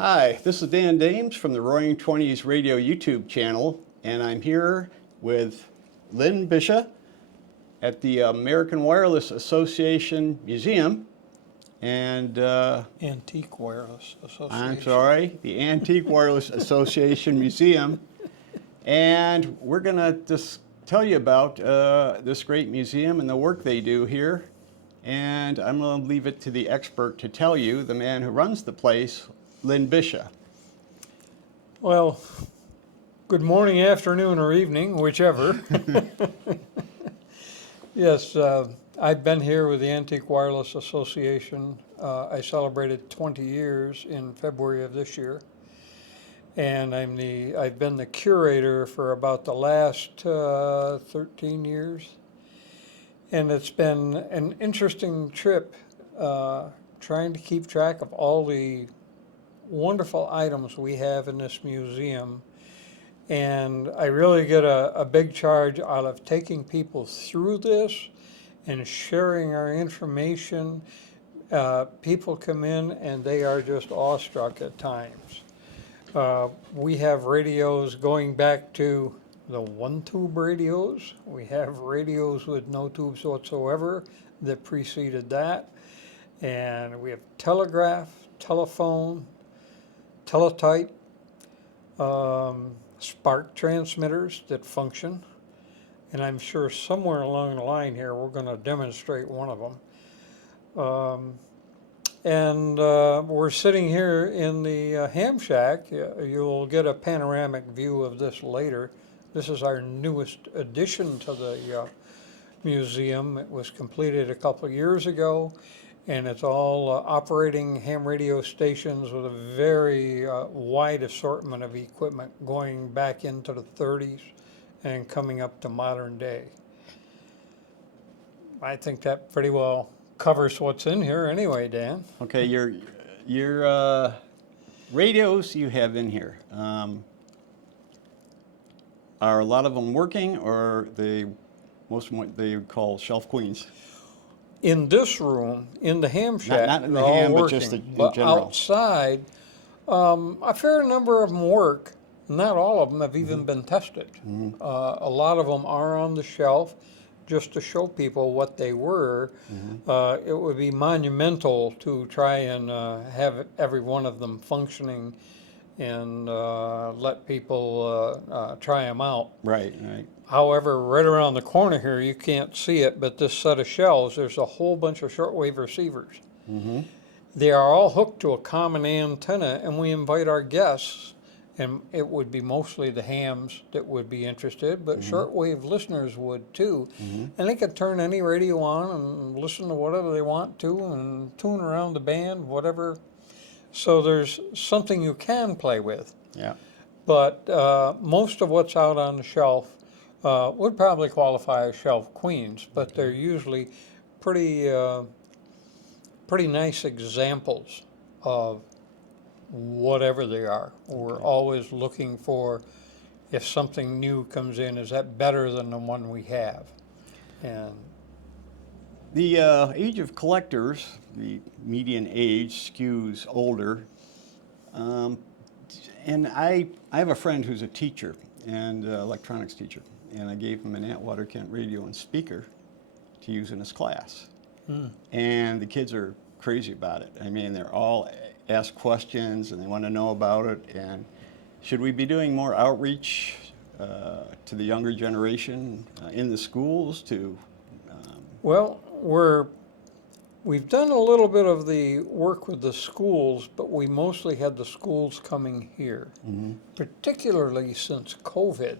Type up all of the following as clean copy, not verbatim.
Hi, this is Dan Dames from the Roaring Twenties radio YouTube channel, and I'm here with Lynn Bisha at the American Wireless Association Museum, and Antique Wireless Association. I'm sorry, the Antique Wireless Association Museum, and we're going to just tell you about this great museum and the work they do here. And I'm going to leave it to the expert to tell you, the man who runs the place, Lynn Bisha. Well, good morning, afternoon, or evening, whichever. Yes, I've been here with the Antique Wireless Association. I celebrated 20 years in February of this year. And I've been the curator for about the last 13 years. And it's been an interesting trip trying to keep track of all the wonderful items we have in this museum. And I really get a big charge out of taking people through this and sharing our information. People come in and they are just awestruck at times. We have radios going back to the one-tube radios. We have radios with no tubes whatsoever that preceded that. And we have telegraph, telephone, teletype, spark transmitters that function. And I'm sure somewhere along the line here we're going to demonstrate one of them. We're sitting here in the ham shack. You'll get a panoramic view of this later. This is our newest addition to the museum. It was completed a couple of years ago, and it's all operating ham radio stations with a very wide assortment of equipment going back into the 30s and coming up to modern day. I think that pretty well covers what's in here anyway, Dan. Okay, your radios you have in here, are a lot of them working, or most of them what they call shelf queens? In this room, in the ham shack, not in the they're ham, all but working. just in But general. outside, a fair number of them work. Not all of them have even been tested. A lot of them are on the shelf just to show people what they were. It would be monumental to try and have every one of them functioning and let people try them out. Right, right. However, right around the corner here, you can't see it, but this set of shelves, there's a whole bunch of shortwave receivers. They are all hooked to a common antenna, and we invite our guests, and it would be mostly the hams that would be interested, but shortwave listeners would too. And they could turn any radio on and listen to whatever they want to and tune around the band, whatever. So there's something you can play with. Yeah. But most of what's out on the shelf would probably qualify as shelf queens, but they're usually pretty nice examples of whatever they are. We're always looking for, if something new comes in, is that better than the one we have? And The age of collectors, the median age skews older. And I have a friend who's a teacher, and electronics teacher, and I gave him an Atwater Kent radio and speaker to use in his class. And the kids are crazy about it. I mean, they're all ask questions and they want to know about it. And should we be doing more outreach to the younger generation in the schools to? well, we've done a little bit of the work with the schools, but we mostly had the schools coming here, particularly since COVID.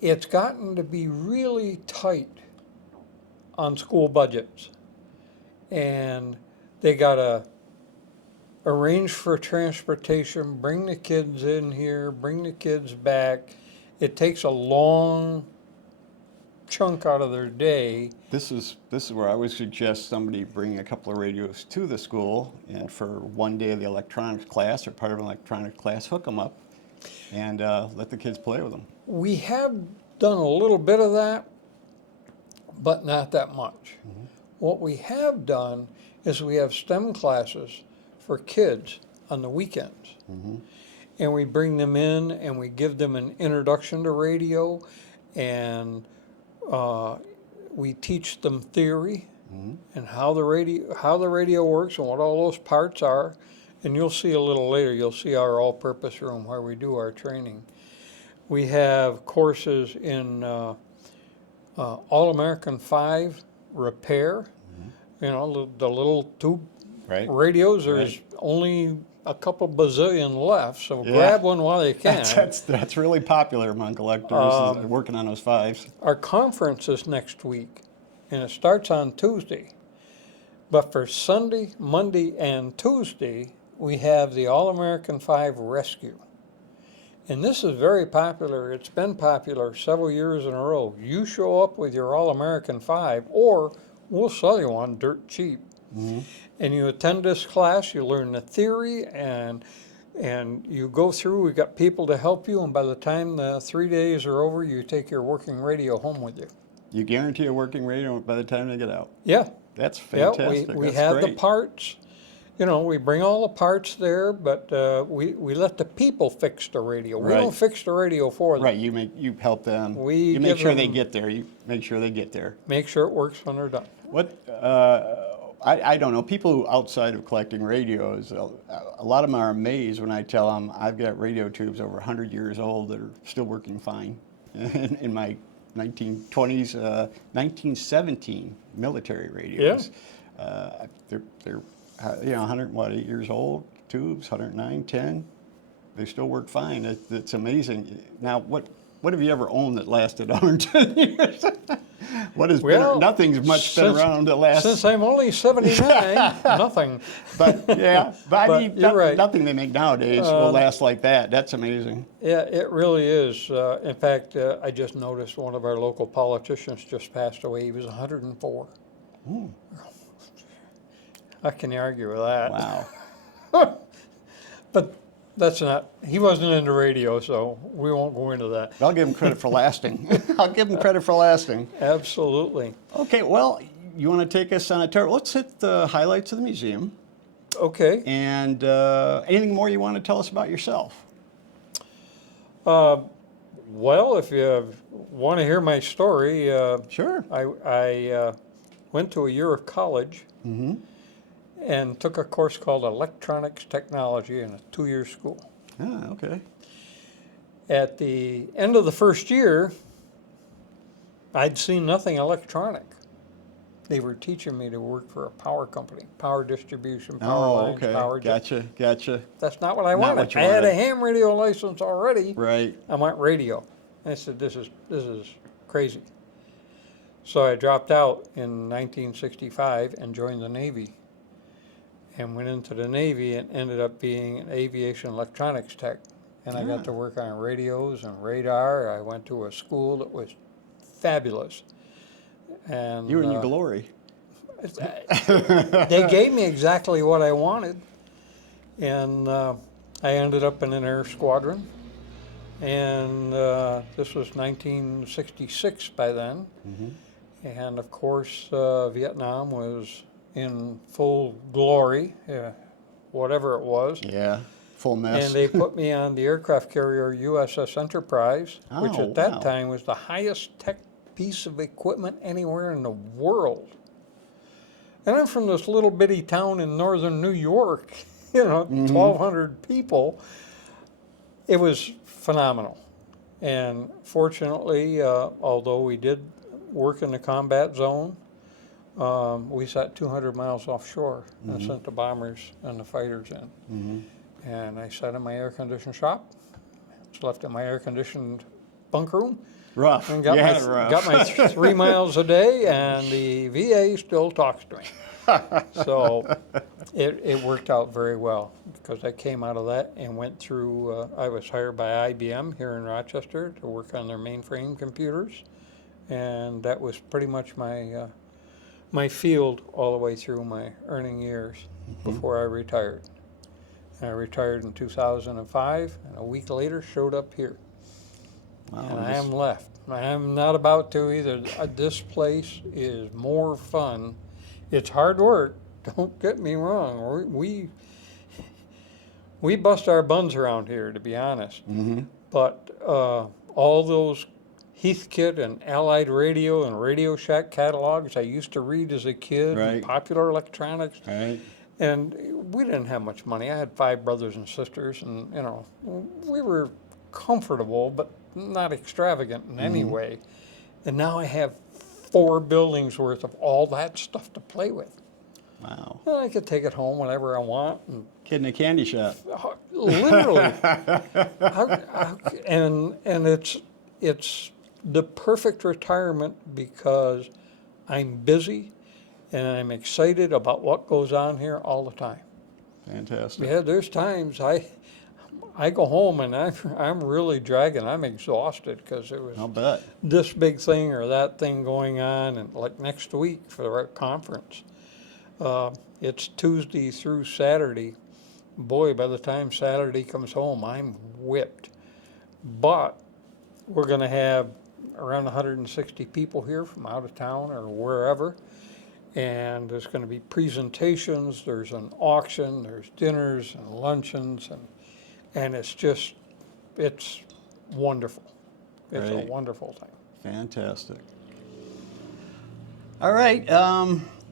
It's gotten to be really tight on school budgets, and they gotta arrange for transportation, bring the kids in here, bring the kids back. It takes a long chunk out of their day. This is where I would suggest somebody bring a couple of radios to the school, and for one day of the electronics class or part of an electronics class, hook them up and let the kids play with them. We have done a little bit of that, but not that much. What we have done is we have STEM classes for kids on the weekends. Mm-hmm. And we bring them in and we give them an introduction to radio, and we teach them theory and how the radio works and what all those parts are. And you'll see a little later, you'll see our all-purpose room where we do our training. We have courses in All-American 5 repair. You know, the little tube Right. radios. There's only a couple bazillion left, so grab one while you can. That's really popular among collectors, working on those 5s. Our conference is next week, and it starts on Tuesday. But for Sunday, Monday, and Tuesday, we have the All-American 5 Rescue. And this is very popular. It's been popular several years in a row. You show up with your All-American 5, or we'll sell you one dirt cheap. And you attend this class, you learn the theory, and you go through. We've got people to help you, and by the time the 3 days are over, you take your working radio home with you. You guarantee a working radio by the time they get out. Yeah. That's fantastic. Yeah, we That's have great. the parts. You know, we bring all the parts there, but we let the people fix the radio. We don't fix the radio for them. Right, you help them. We you make give sure they them- get there. You make sure they get there. Make sure it works when they're done. What I don't know. People who outside of collecting radios, a lot of them are amazed when I tell them I've got radio tubes over 100 years old that are still working fine. In my 1920s, 1917 military radios. They're 108 years old, tubes, 109, 10. They still work fine. It's amazing. Now, what have you ever owned that lasted 110 years? What has been? Nothing's much been around that lasts. Since I'm only 79, nothing. But I mean, you're right. Nothing they make nowadays will last like that. That's amazing. Yeah, it really is. In fact, I just noticed one of our local politicians just passed away. He was 104. Ooh. How can you argue with that? Wow. But that's not, he wasn't into radio, so we won't go into that. I'll give him credit for lasting. I'll give him credit for lasting. Absolutely. Okay, well, you want to take us on a tour? Let's hit the highlights of the museum. Okay. And anything more you want to tell us about yourself? Well, if you want to hear my story, Sure. I went to a year of college and took a course called Electronics Technology in a 2-year school. Ah, okay. At the end of the first year, I'd seen nothing electronic. They were teaching me to work for a power company, power distribution, power lines, power. Gotcha. That's not what I wanted. what you I had a wanted. ham radio license already. Right. I want radio. And I said, this is crazy. So I dropped out in 1965 and joined the Navy. And went into the Navy and ended up being an aviation electronics tech. And I got to work on radios and radar. I went to a school that was fabulous. And You and your glory. they gave me exactly what I wanted. And I ended up in an air squadron. And this was 1966 by then. And of course, Vietnam was in full glory, whatever it was. Yeah, full mess. And they put me on the aircraft carrier USS Enterprise, which at that time was the highest tech piece of equipment anywhere in the world. And I'm from this little bitty town in northern New York, 1,200 people. It was phenomenal. And fortunately, although we did work in the combat zone, we sat 200 miles offshore and sent the bombers and the fighters in. And I sat in my air-conditioned shop, slept in my air-conditioned bunk room, Rough. and got my 3 miles a day, and the VA still talks to me. So it worked out very well, because I came out of that and went through, I was hired by IBM here in Rochester to work on their mainframe computers, and that was pretty much my field all the way through my earning years before I retired. And I retired in 2005, and a week later showed up here. Wow, And I am left. I am not about to either. This place is more fun. It's hard work, don't get me wrong. we bust our buns around here, to be honest. Mm-hmm. But all those Heathkit and Allied Radio and Radio Shack catalogs I used to read as a kid, Right. and Popular Electronics, Right. and we didn't have much money. I had 5 brothers and sisters, and you know, we were comfortable, but not extravagant in any way. And now I have 4 buildings worth of all that stuff to play with. Wow. And I could take it home whenever I want, and Kid in a candy shop. literally. And it's the perfect retirement because I'm busy and I'm excited about what goes on here all the time. Fantastic. Yeah, there's times I go home and I'm really dragging. I'm exhausted because it was I'll bet. this big thing or that thing going on, and like next week for the conference, it's Tuesday through Saturday. Boy, by the time Saturday comes home, I'm whipped. But we're going to have around 160 people here from out of town or wherever, and there's going to be presentations. There's an auction. There's dinners and luncheons, and it's wonderful. It's Right. a wonderful thing. Fantastic. All right.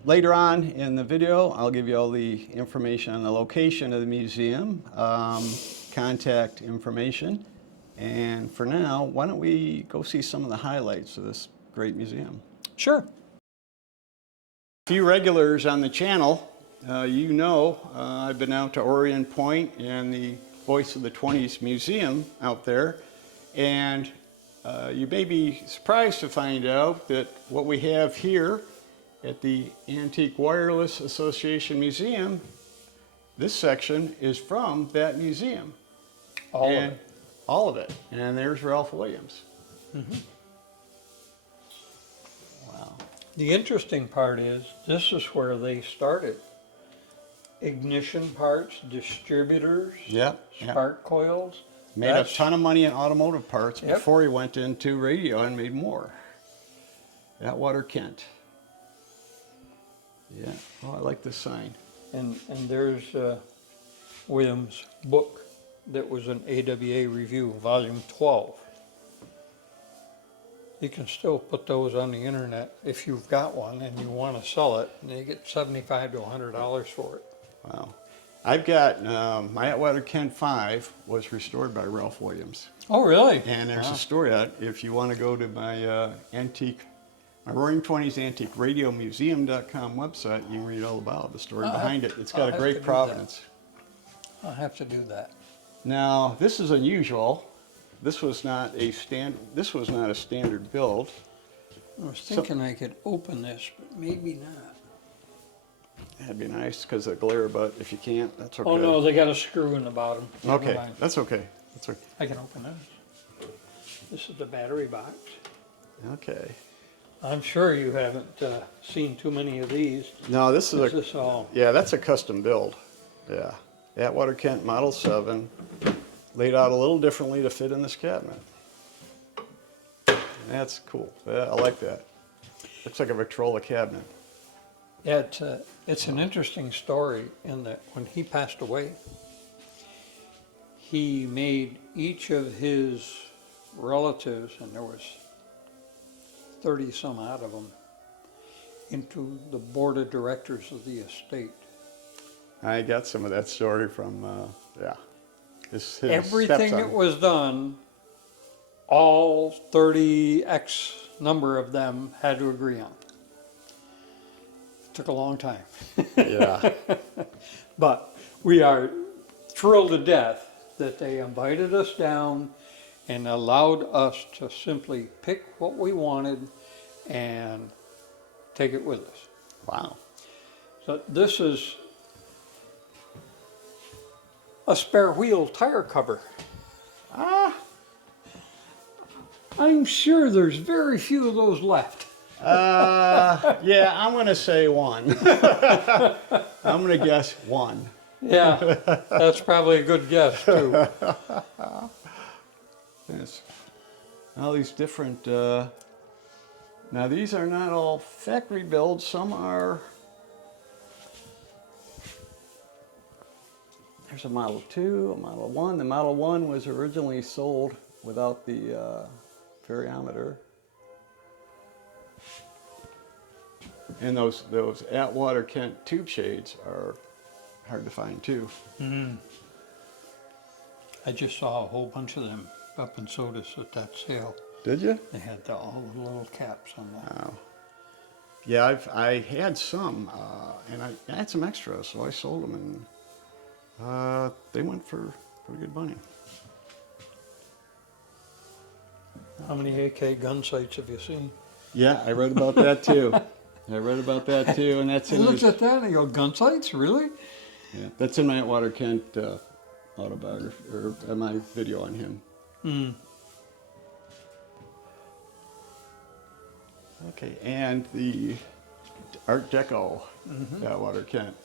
Later on in the video, I'll give you all the information on the location of the museum, contact information. And for now, why don't we go see some of the highlights of this great museum? Sure. A few regulars on the channel, you know, I've been out to Orient Point and the Voice of the Twenties Museum out there, and you may be surprised to find out that what we have here at the Antique Wireless Association Museum, this section is from that museum. All of it. All of it. And there's Ralph Williams. Mm-hmm. Wow. The interesting part is this is where they started. Ignition parts, distributors, Yep. spark coils. Made a ton of money in automotive parts Yep. before he went into radio and made more. Atwater Kent. Yeah. Oh, I like this sign. And there's Williams' book that was an AWA review, volume 12. You can still put those on the internet if you've got one and you want to sell it, and you get $75 to $100 for it. Wow. I've got my Atwater Kent 5 was restored by Ralph Williams. Oh, really? And there's Wow. a story out if you want to go to my my Roaring Twenties Antique Radio Museum.com website, you can read all about the story behind it. It's got a great provenance. I'll have to do that. Now, this is unusual. This was not a standard build. I was thinking I could open this, but maybe not. That'd be nice because of the glare, but if you can't, that's okay. Oh, no, they got a screw in the bottom. Never Okay, mind. that's okay. That's okay. I can open this. This is the battery box. Okay. I'm sure you haven't seen too many of these. No, this is Is this all? yeah, that's a custom build. Yeah. Atwater Kent Model 7, laid out a little differently to fit in this cabinet. That's cool. Yeah, I like that. Looks like a Victrola cabinet. Yeah, it's an interesting story in that when he passed away, he made each of his relatives, and there was 30 some odd of them, into the board of directors of the estate. I got some of that story from, yeah. His Everything stepson. that was done, all 30X number of them had to agree on. Took a long time. Yeah. But we are thrilled to death that they invited us down and allowed us to simply pick what we wanted and take it with us. Wow. So this is a spare wheel tire cover. Ah. I'm sure there's very few of those left. Yeah, I'm going to say one. I'm going to guess one. Yeah, that's probably a good guess too. Yes. All these different, now these are not all factory builds. Some are, there's a Model 2, a Model 1. The Model 1 was originally sold without the variometer. And those Atwater Kent tube shades are hard to find too. I just saw a whole bunch of them up in Sodus at that sale. Did you? They had all the little caps on that. Oh. Yeah, I had some, and I had some extras, so I sold them, and they went for pretty good money. How many AK gun sights have you seen? Yeah, I read about that too. And that's I in looked at that and I go, gun sights, really? yeah, that's in my Atwater Kent autobiography, or my video on him. Okay, and the Art Deco Atwater Kent.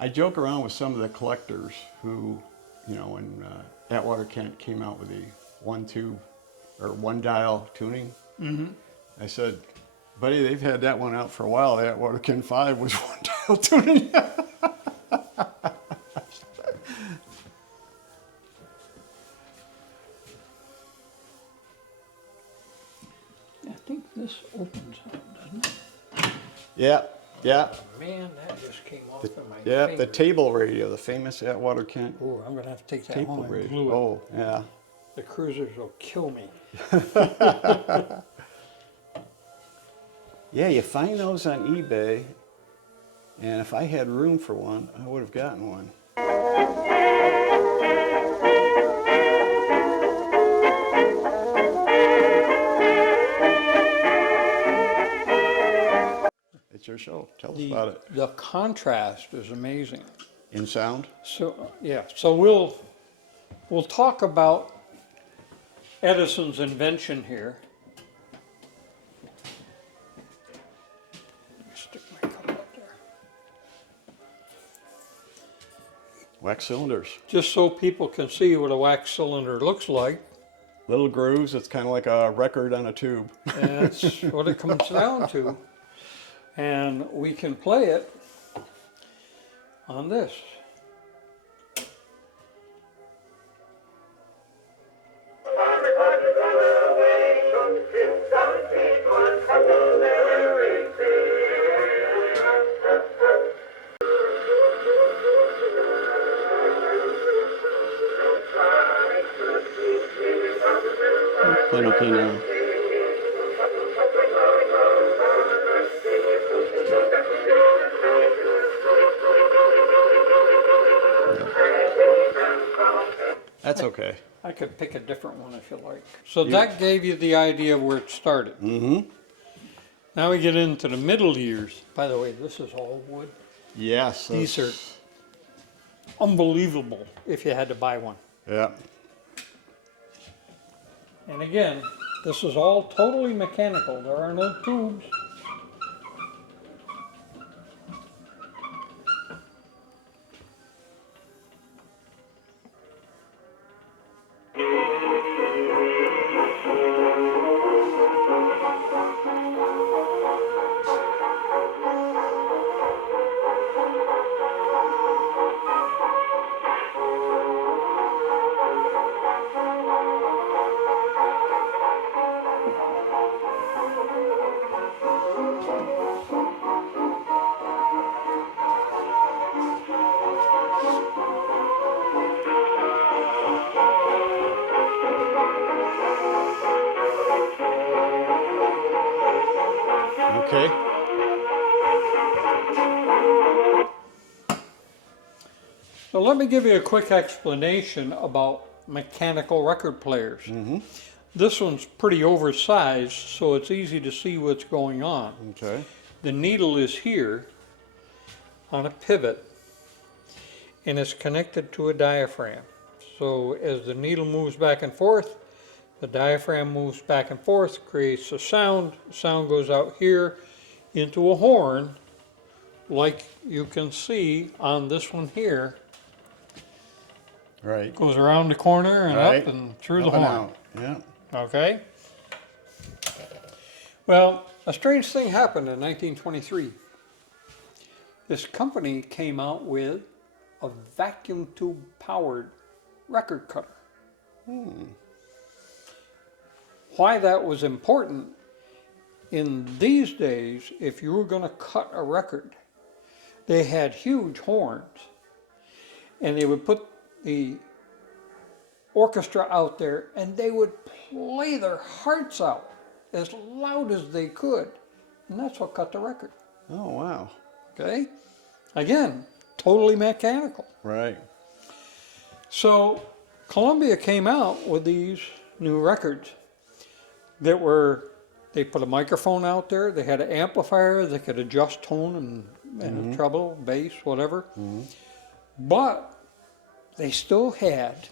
I joke around with some of the collectors who, you know, when Atwater Kent came out with the one tube or one dial tuning, I said, buddy, they've had that one out for a while. The Atwater Kent 5 was one dial tuning. I think this opens up, doesn't it? Yeah. Man, that just came off of my Yeah, finger. the table radio, the famous Atwater Kent Oh, I'm gonna have to take that table home and radio. glue it. Oh, yeah. The cruisers will kill me. Yeah, you find those on eBay, and if I had room for one, I would have gotten one. It's your show. Tell us about it. The contrast is amazing. In sound? So yeah, so we'll talk about Edison's invention here. Stick my cup up there. Wax cylinders. Just so people can see what a wax cylinder looks like. Little grooves. It's kind of like a record on a tube. That's what it comes down to. And we can play it on this. Playing okay now. That's okay. I could pick a different one if you like. So that gave you the idea of where it started. Now we get into the middle years. By the way, this is all wood. Yes. These are unbelievable if you had to buy one. Yeah. And again, this is all totally mechanical. There are no tubes. Okay. So let me give you a quick explanation about mechanical record players. This one's pretty oversized, so it's easy to see what's going on. Okay. The needle is here on a pivot, and it's connected to a diaphragm. So as the needle moves back and forth, the diaphragm moves back and forth, creates a sound. Sound goes out here into a horn, like you can see on this one here. Right. Goes around the corner and Right. up and through Up the and horn. out. Yeah. Okay? Well, a strange thing happened in 1923. this company came out with a vacuum tube powered record cutter. Why that was important, in these days, if you were going to cut a record, they had huge horns, and they would put the orchestra out there, and they would play their hearts out as loud as they could, and that's what cut the record. Oh, wow. Okay? Again, totally mechanical. Right. So Columbia came out with these new records that were, they put a microphone out there, they had an amplifier, they could adjust tone and treble, bass, whatever. But they still had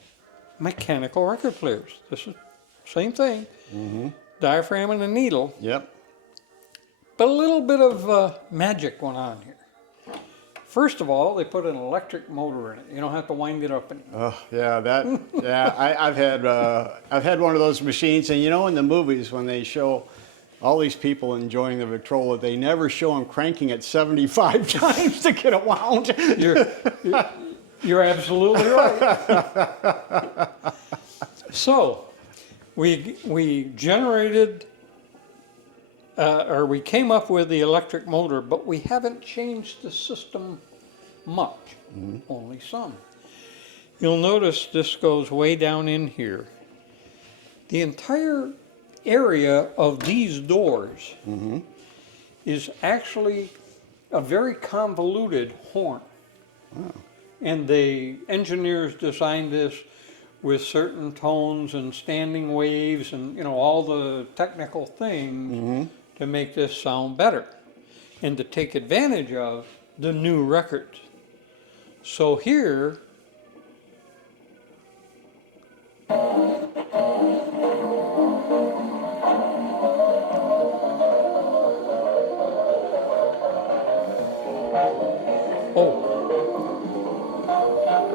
mechanical record players. This is same thing, diaphragm and a needle. Yep. But a little bit of magic went on here. First of all, they put an electric motor in it. You don't have to wind it up anymore. Oh, yeah, I've had one of those machines, and you know, in the movies when they show all these people enjoying the Victrola, they never show them cranking it 75 times to get it wound. You're absolutely right. So, we generated, or we came up with the electric motor, but we haven't changed the system much, only some. You'll notice this goes way down in here. The entire area of these doors is actually a very convoluted horn. Wow. And the engineers designed this with certain tones and standing waves and, you know, all the technical things to make this sound better and to take advantage of the new records. So here, and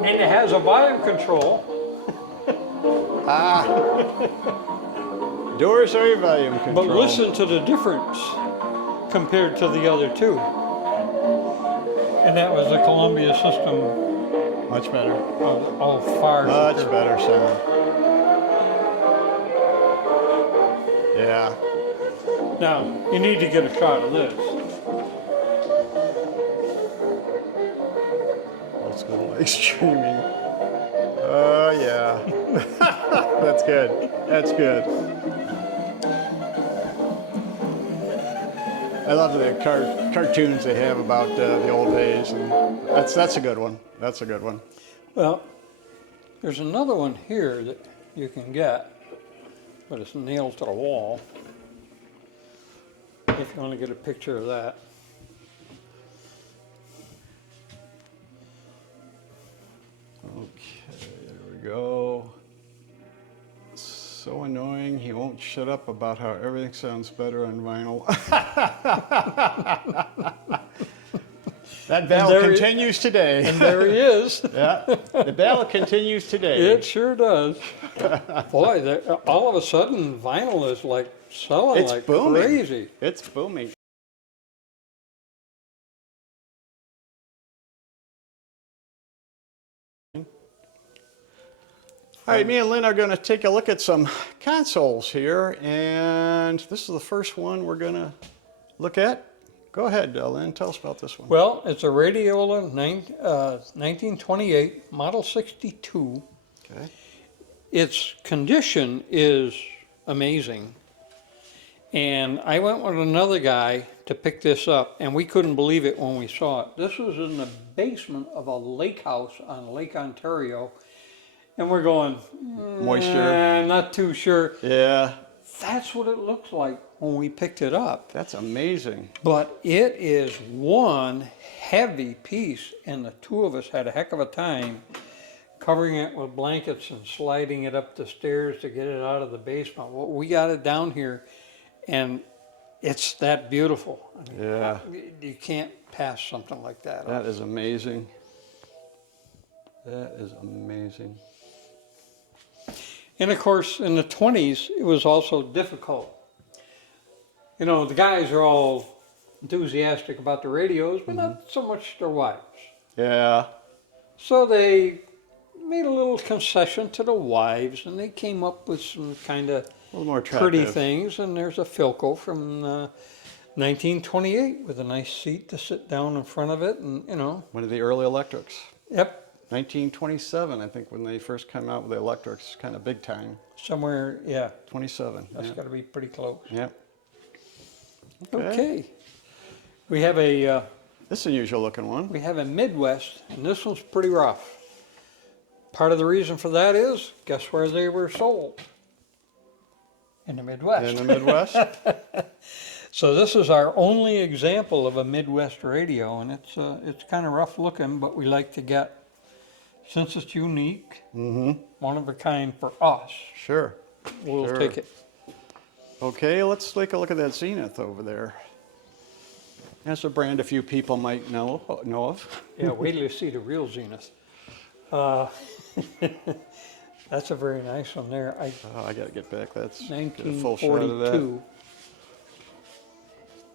it has a volume control. Doors are your volume control. But listen to the difference compared to the other two. And that was the Columbia system. Much better. Far Much superior. better sound. Yeah. Now, you need to get a shot of this. Let's go like streaming. Oh, yeah. That's good. That's good. I love the cartoons they have about the old days, and that's a good one. That's a good one. Well, there's another one here that you can get, but it's nailed to the wall. If you want to get a picture of that. Okay, there we go. So annoying, he won't shut up about how everything sounds better on vinyl. That battle continues today. And there he is. Yeah, the battle continues today. It sure does. Boy, all of a sudden, vinyl is like selling It's like booming. crazy. It's booming. All right, me and Lynn are going to take a look at some consoles here, and this is the first one we're going to look at. Go ahead, Lynn, tell us about this one. Well, it's a Radiola 1928, Model 62. Okay. Its condition is amazing. And I went with another guy to pick this up, and we couldn't believe it when we saw it. This was in the basement of a lake house on Lake Ontario. And we're going, Moisture. Not too sure. Yeah. That's what it looks like when we picked it up. That's amazing. But it is one heavy piece, and the two of us had a heck of a time covering it with blankets and sliding it up the stairs to get it out of the basement. Well, we got it down here, and it's that beautiful. I mean, Yeah. You can't pass something like that. That is amazing. That is amazing. And of course, in the 20s, it was also difficult. You know, the guys are all enthusiastic about the radios, but not so much their wives. Yeah. So they made a little concession to the wives, and they came up with some kind of A little more pretty attractive. things. And there's a Philco from 1928 with a nice seat to sit down in front of it, and One of the early electrics. Yep, 1927, I think, when they first came out with the electrics, kind of big time. somewhere, yeah, 27. that's Yeah. got to be pretty close. Yep. Okay. We have a This is an unusual looking one. Midwest, and this one's pretty rough. Part of the reason for that is, guess where they were sold? In the Midwest. In the Midwest? So this is our only example of a Midwest radio, and it's kind of rough looking, but we like to get, since it's unique, one of a kind for us, Sure. we'll Sure. take it. Okay, let's take a look at that Zenith over there. That's a brand a few people might know of. Yeah, wait till you see the real Zenith. That's a very nice one there. Oh, I got to get back. That's get a full shot of that. 1942.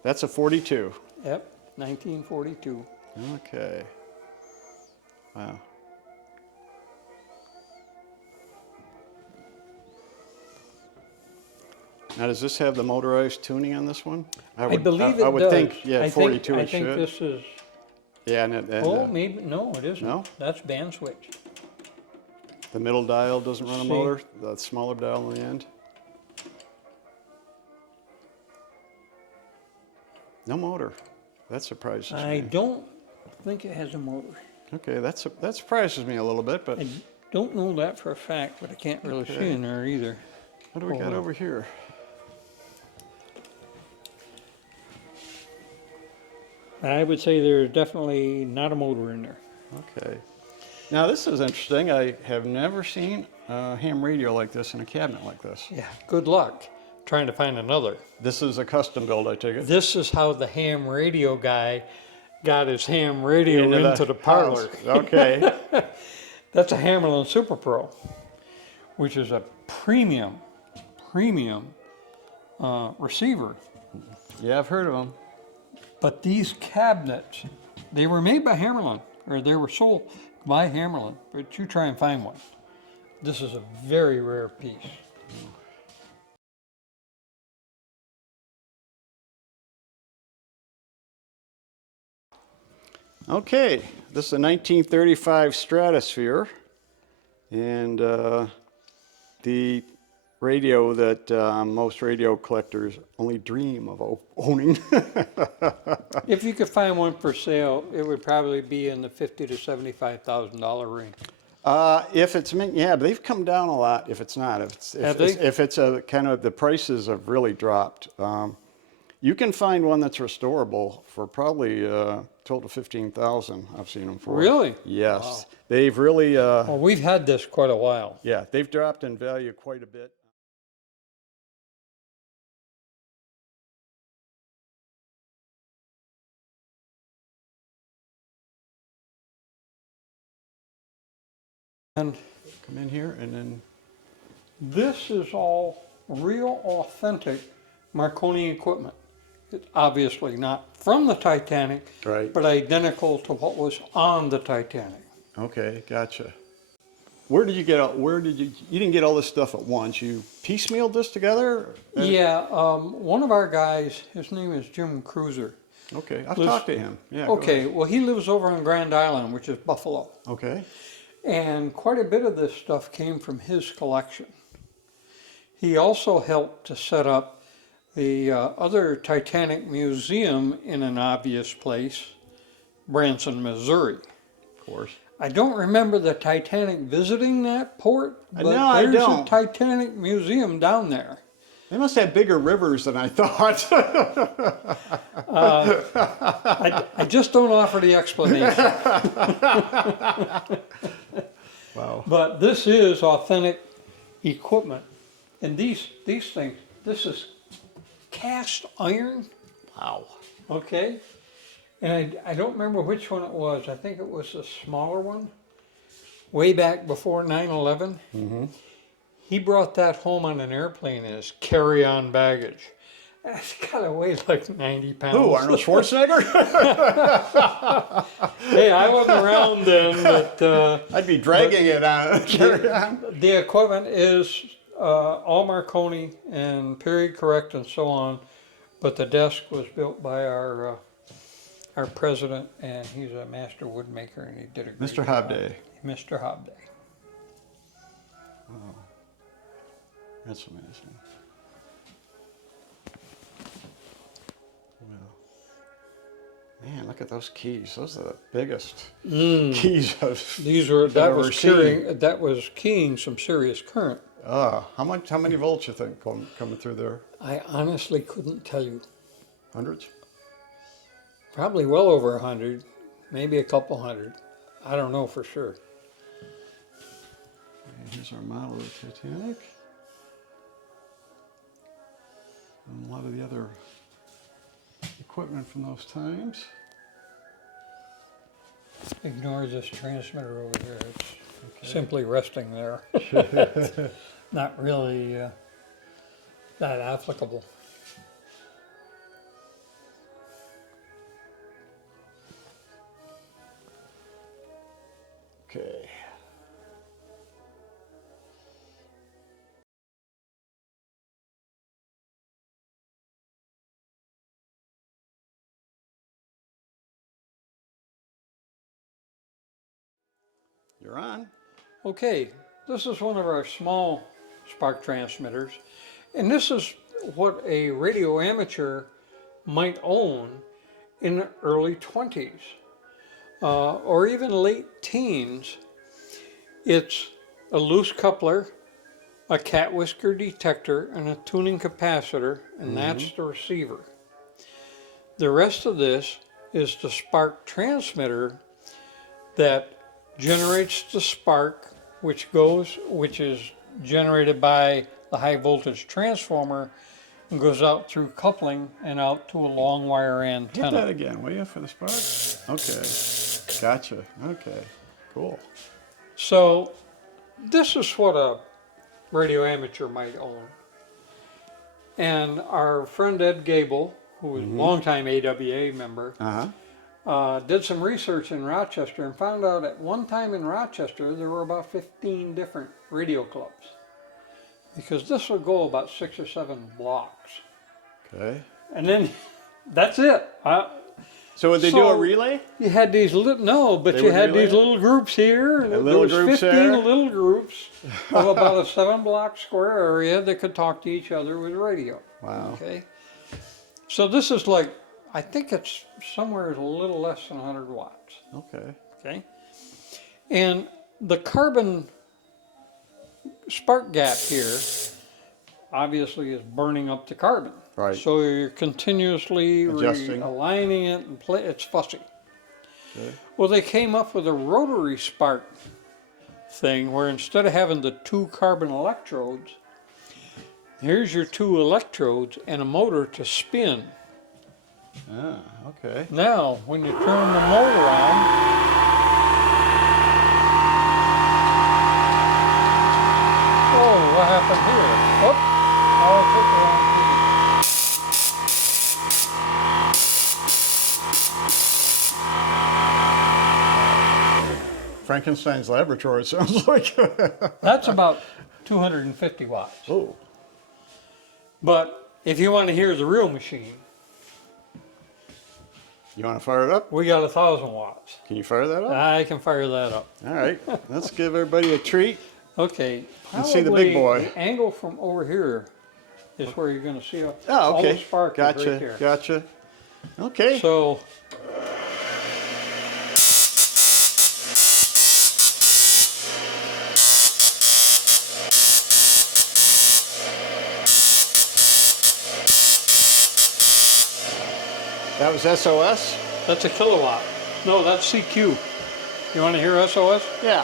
That's a 42. Yep, 1942. Okay. Wow. Now, does this have the motorized tuning on this one? I believe it I would does. think, yeah, I 42 think, it I think should. this is, Yeah, and oh, maybe, no, it isn't. No? That's band switch. the middle dial doesn't run a See. motor. The smaller dial on the end. No motor. That surprises I me. don't think it has a motor. Okay, that surprises me a little bit, but I don't know that for a fact, but I can't really see Okay. in there either. what do we got Hold on. over here? I would say there's definitely not a motor in there. Okay. Now this is interesting. I have never seen a ham radio like this in a cabinet like this. Yeah, good luck trying to find another. This is a custom build, I take it. This is how the ham radio guy got his ham radio into the parlor. house. Okay. That's a Hammerlin Super Pro, which is a premium receiver. Yeah, I've heard of them. But these cabinets, they were made by Hammerlin, or they were sold by Hammerlin, but you try and find one. This is a very rare piece. Okay, this is a 1935 Stratosphere, and the radio that most radio collectors only dream of owning. If you could find one for sale, it would probably be in the $50,000 to $75,000 range. If it's mint, yeah, but they've come down a lot. If it's not, Have they? if it's a kind of the prices have really dropped. You can find one that's restorable for probably total 15,000. I've seen them for. Really? Yes, Wow. they've really. Well, we've had this quite a while. Yeah, they've dropped in value quite a bit. And Come in here and then. this is all real authentic Marconi equipment. It's obviously not from the Titanic, Right. but identical to what was on the Titanic. Okay, gotcha. Where did you get all, you didn't get all this stuff at once, you piecemealed this together? Yeah, one of our guys, his name is Jim Cruiser. Okay, I've Lives- talked to him. Yeah. go Okay, ahead. well, he lives over on Grand Island, which is Buffalo. Okay. And quite a bit of this stuff came from his collection. He also helped to set up the other Titanic museum in an obvious place, Branson, Missouri. Of course. I don't remember the Titanic visiting that port, but No, I there's a don't. Titanic museum down there. They must have bigger rivers than I thought. I just don't offer the explanation. Wow. But this is authentic equipment. And these things, this is cast iron, Wow. okay? And I don't remember which one it was. I think it was the smaller one, way back before 9/11. He brought that home on an airplane as carry-on baggage. It's gotta weigh like 90 pounds. Who, Arnold Schwarzenegger? Hey, I wasn't around then, but I'd be dragging it on. the equipment is all Marconi and period correct and so on, but the desk was built by our president, and he's a master woodmaker, and he did a great Mr. job. Hobday. Mr. Hobday. Oh, that's amazing. Man, look at those keys. Those are the biggest keys These were I've ever seen. that was keying some serious current. How many volts you think coming through there? I honestly couldn't tell you. Hundreds? Probably well over 100, maybe a couple hundred. I don't know for sure. And here's our model of the Titanic. And a lot of the other equipment from those times. Ignore this transmitter over here. It's simply resting there. Not really that applicable. Okay. You're on. Okay, this is one of our small spark transmitters, and this is what a radio amateur might own in the early 20s or even late teens. It's a loose coupler, a cat whisker detector, and a tuning capacitor, and that's the receiver. The rest of this is the spark transmitter that generates the spark, which is generated by the high voltage transformer and goes out through coupling and out to a long wire antenna. Hit that again, will you, for the spark? Okay, gotcha. Okay, cool. So this is what a radio amateur might own. And our friend Ed Gable, who was a longtime AWA member, did some research in Rochester and found out at one time in Rochester there were about 15 different radio clubs, because this would go about 6 or 7 blocks. Okay. And then that's it. So would they do a relay? You had these these little groups here, and there was 15 little groups of about a 7-block square area that could talk to each other with radio. Wow. Okay. So this is like, I think it's somewhere a little less than 100 watts. Okay. Okay. And the carbon spark gap here obviously is burning up the carbon. Right. So you're continuously Adjusting. aligning it and it's fussy. Okay. Well, they came up with a rotary spark thing where instead of having the 2 carbon electrodes, here's your 2 electrodes and a motor to spin. Ah, okay. Now, when you turn the motor on, oh, what happened here? Whoop! Oh, I took the wrong key. Frankenstein's laboratory, it sounds like. That's about 250 watts. Oh. But if you want to hear the real machine, You want to fire it up? we got 1,000 watts. Can you fire that up? I can fire that up. All right. Let's give everybody a treat. Okay. Let's see the big boy. The angle from over here is where you're going to see Oh, all okay. the spark is Gotcha. right there. Gotcha. Okay. So That was SOS? that's a kilowatt. No, that's CQ. You want to hear SOS? Yeah.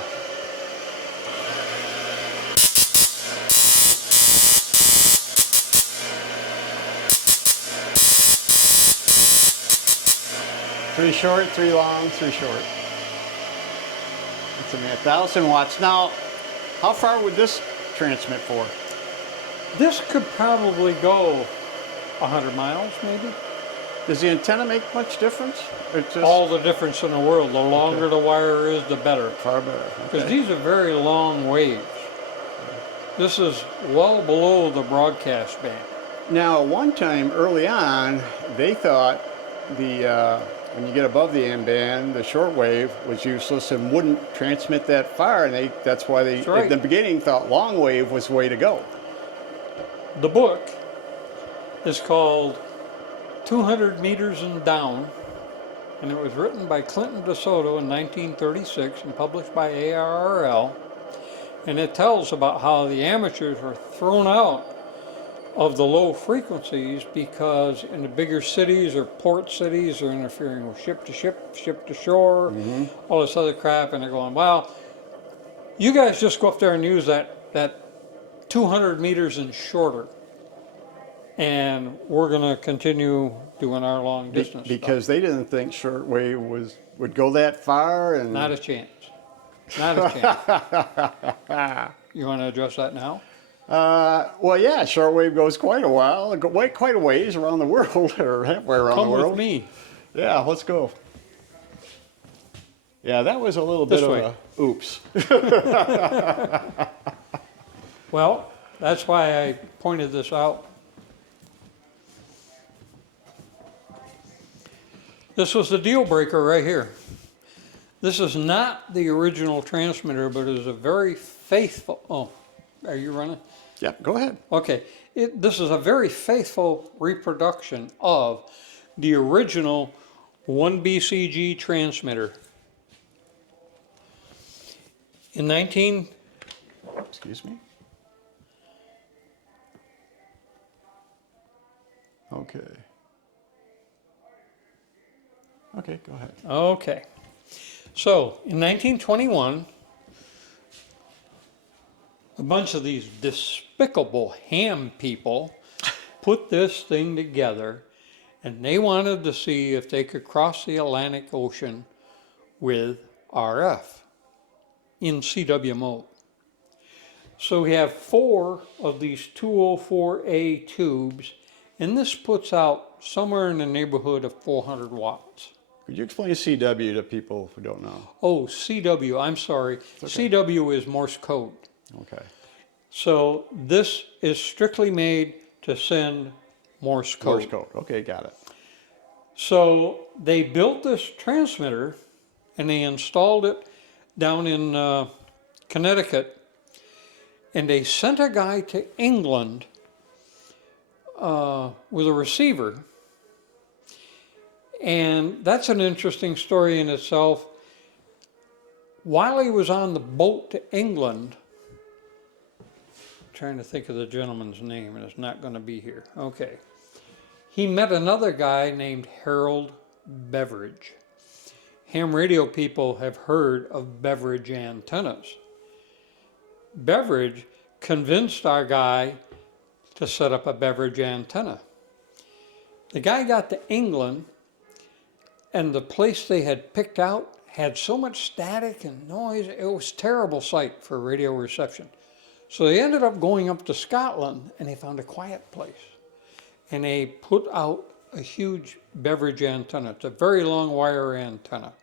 Three short, 3 long, 3 short. That's 1,000 watts. Now, how far would this transmit for? This could probably go 100 miles maybe. Does the antenna make much difference? It's just All the difference in the world. The longer the wire is, the better. far better. Because Okay. these are very long waves. This is well below the broadcast band. Now, one time early on, they thought when you get above the M band, the shortwave was useless and wouldn't transmit that far, and that's why they, That's right. in the beginning, thought long wave was the way to go. The book is called 200 Meters and Down, and it was written by Clinton DeSoto in 1936 and published by ARRL. And it tells about how the amateurs were thrown out of the low frequencies because in the bigger cities or port cities they're interfering with ship to ship, ship to shore, all this other crap, and they're going, well, you guys just go up there and use that 200 meters and shorter, and we're going to continue doing our long distance Because they didn't think shortwave would go that far. And Not a chance. Not a chance. You want to address that now? well, yeah, shortwave goes quite a while, quite a ways around the world, or halfway around Come the world. with me. Yeah, let's go. Yeah, that was a little This bit way. of a oops. Well, that's why I pointed this out. This was the deal breaker right here. This is not the original transmitter, but it is a very faithful, oh, are you running? Yeah, go ahead. Okay, this is a very faithful reproduction of the original 1BCG transmitter. In Excuse me. Okay. Okay, go ahead. Okay. So, in 1921, a bunch of these despicable ham people put this thing together, and they wanted to see if they could cross the Atlantic Ocean with RF in CW mode. So we have 4 of these 204A tubes, and this puts out somewhere in the neighborhood of 400 watts. Could you explain CW to people who don't know? Oh, CW, I'm sorry. Okay. CW is Morse code. Okay. So this is strictly made to send Morse code. Morse code. Okay, got it. So they built this transmitter and they installed it down in Connecticut, and they sent a guy to England with a receiver. And that's an interesting story in itself. While he was on the boat to England, I'm trying to think of the gentleman's name, and it's not going to be here. Okay. He met another guy named Harold Beveridge. Ham radio people have heard of Beveridge antennas. Beveridge convinced our guy to set up a Beveridge antenna. The guy got to England, and the place they had picked out had so much static and noise, it was a terrible sight for radio reception. So they ended up going up to Scotland, and they found a quiet place. And they put out a huge Beveridge antenna. It's a very long wire antenna.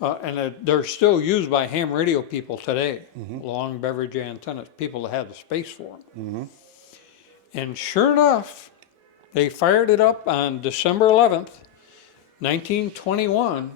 And they're still used by ham radio people today, long Beveridge antennas, people that have the space for them. And sure enough, they fired it up on December 11th, 1921,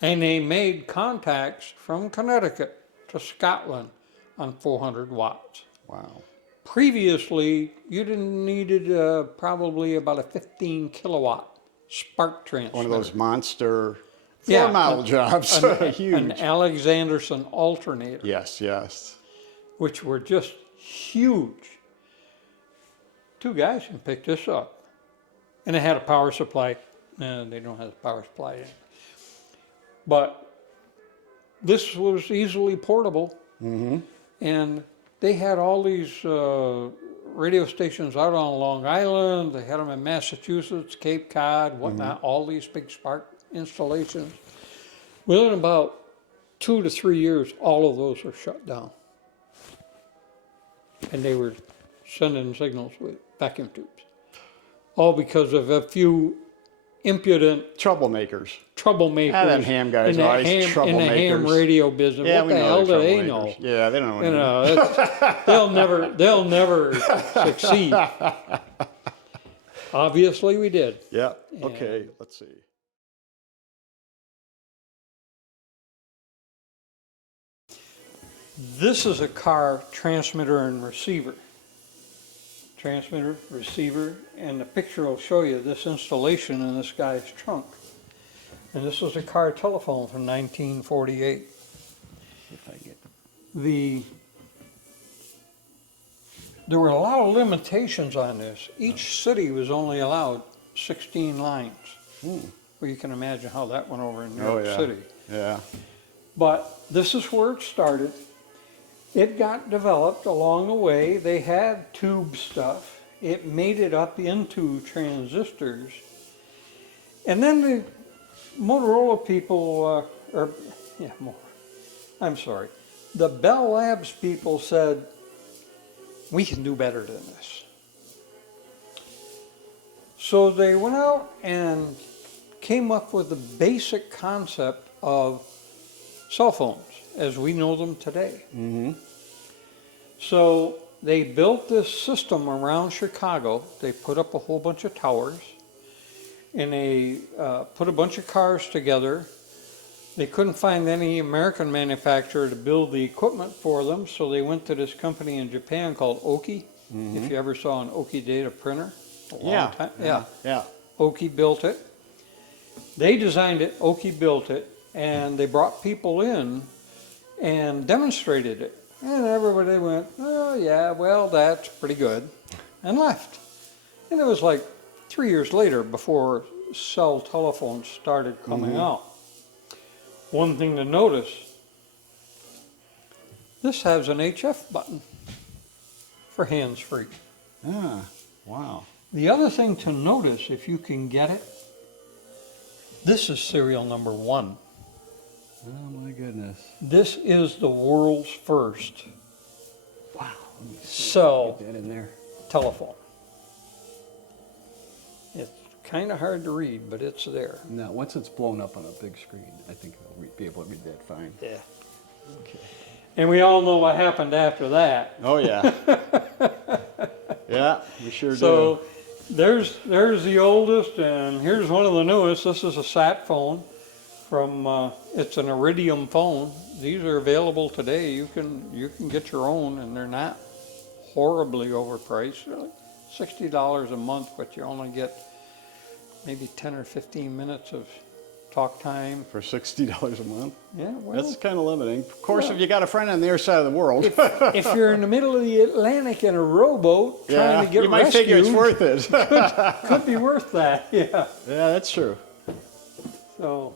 and they made contacts from Connecticut to Scotland on 400 watts. Wow. Previously, you needed probably about a 15 kilowatt spark transmitter. One of those monster floor model jobs. Huge. An Alexanderson alternator, Yes, yes. which were just huge. 2 guys can pick this up. And it had a power supply. No, they don't have a power supply in it. But this was easily portable. And they had all these radio stations out on Long Island. They had them in Massachusetts, Cape Cod, whatnot, all these big spark installations. Within about 2 to 3 years, all of those were shut down. And they were sending signals with vacuum tubes. all because of a few impudent Troublemakers. troublemakers Them ham guys in, are always in the ham troublemakers. radio business. Yeah, What we the know hell do they're they troublemakers. know? Yeah, they don't know You anything. know, they'll never succeed. Obviously, we did. Yeah, okay, let's see. This is a car transmitter and receiver. Transmitter, receiver, and the picture will show you this installation in this guy's trunk. And this was a car telephone from 1948. If I get There were a lot of limitations on this. Each city was only allowed 16 lines. Well, you can imagine how that went over in New York City. Yeah. But this is where it started. It got developed along the way. They had tube stuff. It made it up into transistors. And then the Motorola people, the Bell Labs people said, we can do better than this. So they went out and came up with the basic concept of cell phones as we know them today. Mm-hmm. So they built this system around Chicago. They put up a whole bunch of towers, and they put a bunch of cars together. They couldn't find any American manufacturer to build the equipment for them, so they went to this company in Japan called Oki. Mm-hmm. If you ever saw an Oki data printer, a long time. Yeah. Oki built it. They designed it, Oki built it, and they brought people in and demonstrated it. And everybody went, oh yeah, well, that's pretty good, and left. And it was like 3 years later before cell telephones started coming out. One thing to notice, this has an HF button for hands-free. Ah, wow. The other thing to notice, if you can get it, this is serial number 1. Oh my goodness. This is the world's first Wow. cell Get that in there. telephone. It's kind of hard to read, but it's there. Now, once it's blown up on a big screen, I think I'll be able to read that fine. Yeah. Okay. And we all know what happened after that. Oh yeah. Yeah, we sure So do. there's the oldest, and here's one of the newest. This is a sat phone from it's an Iridium phone. These are available today. You can get your own, and they're not horribly overpriced. They're like $60 a month, but you only get maybe 10 or 15 minutes of talk time. For $60 a month? Yeah, well, That's kind of limiting. Of course, if you got a friend on the other side of the world. if you're in the middle of the Atlantic in a rowboat trying to get you might rescued, figure it's worth it. could be worth that. Yeah. Yeah, that's true. So.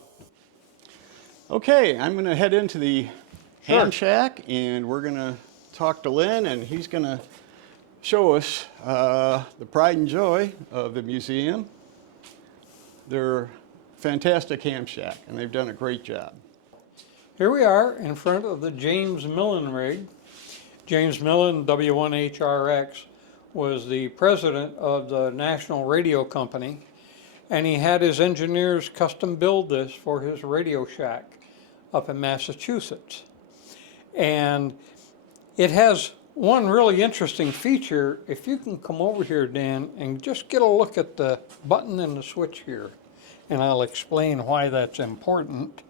Okay, I'm going to head into the ham shack, and we're going to talk to Lynn, and he's going to show us the pride and joy of the museum. They're fantastic ham shack, and they've done a great job. Here we are in front of the James Millen rig. James Millen, W1HRX, was the president of the National Radio Company, and he had his engineers custom build this for his radio shack up in Massachusetts. And it has one really interesting feature. If you can come over here, Dan, and just get a look at the button and the switch here, and I'll explain why that's important.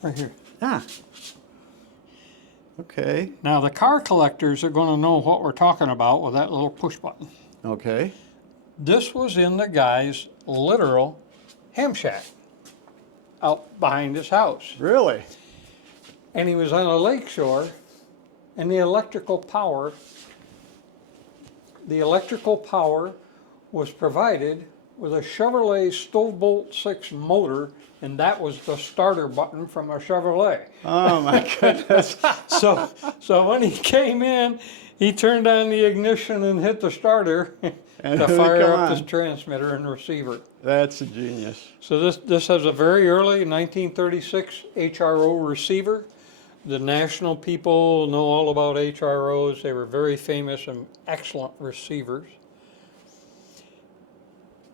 Right here. Ah. Okay. Now the car collectors are going to know what we're talking about with that little push button. Okay. This was in the guy's literal ham shack out behind his house. Really? And he was on a lake shore, and the electrical power was provided with a Chevrolet Stovebolt 6 motor, and that was the starter button from a Chevrolet. Oh my goodness. So when he came in, he turned on the ignition and hit the starter And to fire come up his on. transmitter and receiver. That's a genius. So this has a very early 1936 HRO receiver. The national people know all about HROs. They were very famous and excellent receivers.